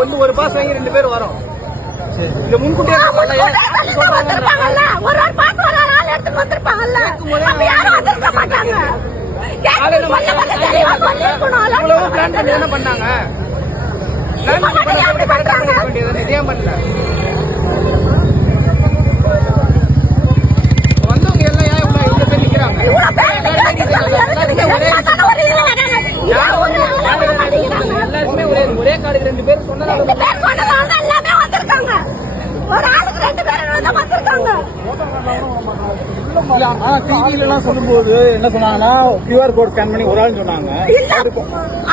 வந்து ஒரு பாஸ் வாங்கி 2 பேர் வரோம். இந்த முன்கூட்டியே வந்திருப்பாங்கல்ல, ஒரு பாஸ் வர ஆள் எடுத்து வந்திருப்பாங்கல்ல, அப்ப யாரும் வந்திருக்க மாட்டாங்க. இவ்வளவு பிளான் பண்ணி தானே பண்ணாங்க. இதே பண்ணல. வந்தவங்க எல்லாம் ஏன் இவ்வளவு பேர் நிக்கிறாங்க? எல்லாருமே ஒரே கார்டுக்கு 2 பேர் சொன்னதால எல்லாமே வந்திருக்காங்க. ஒரு ஆளுக்கு 2 பேர் தான் வந்திருக்காங்க. டிவில எல்லாம் சொல்லும்போது என்ன சொன்னாங்கன்னா QR கோட் ஸ்கேன் பண்ணி ஒரு ஆள் சொன்னாங்க.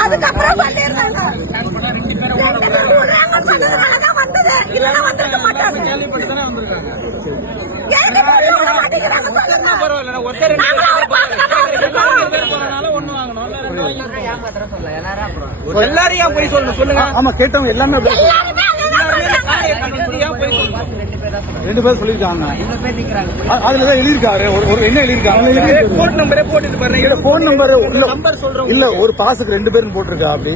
அதுக்கப்புறம் சொல்லிருந்தாங்க எல்லாரையும் போய் சொல்லணும் சொல்லுங்க. ஆமா கேட்டவங்க எல்லாமே 2 பேர் சொல்லிருக்காங்க. அதுலதான் எழுதிருக்காரு. ஒரு என்ன எழுதிருக்காங்க? போன் நம்பரே போட்டுட்டு பாருங்க. போன் நம்பர் இல்ல ஒரு பாஸுக்கு 2 பேரும் போட்டிருக்கா அப்படி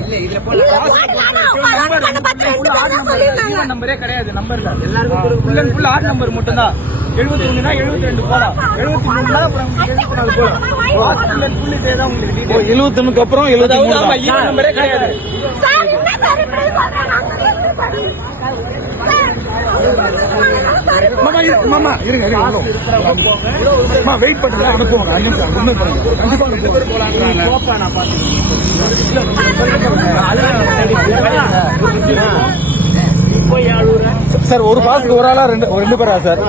நம்பரே கிடையாது. நம்பர் இல்ல, எல்லாருக்கும் ஃபுல் ஆட் நம்பர் மட்டும் தான். 71னா 72 போலாம், 73னா அப்புறம் 74 போலாம். ஃபுல் இதே தான் உங்களுக்கு. 71க்கு அப்புறம் 73 நம்பரே கிடையாது. மாமா இருங்க வெயிட் பண்ணுங்க, அனுப்புவாங்க. 5 நிமிஷம் உண்மை பண்ணுங்க. சார் ஒரு பாஸுக்கு ஒரு ஆளா 2 பேரா சார்?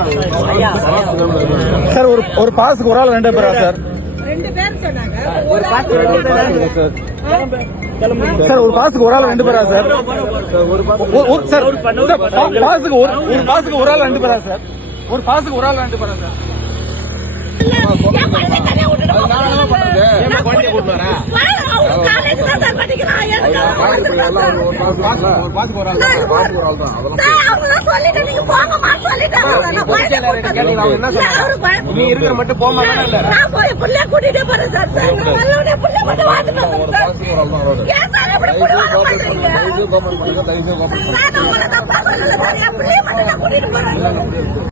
சார் ஒரு பாஸுக்கு ஒரு ஆள் 2 பேரா சார்? 2 பேர் சொன்னாங்க. சார் ஒரு பாஸுக்கு ஒரு ஆள் 2 பேரா சார்? சார் பாஸுக்கு ஒரு ஆள் 2 பேரா சார்? ஒரு பாஸுக்கு ஒரு ஆள் 2 பேரா சார்? நீ இருக்கிற மட்டும் போமா கூட்டிட்டு போறேன் சார். கூட்டிட்டு போறேன்.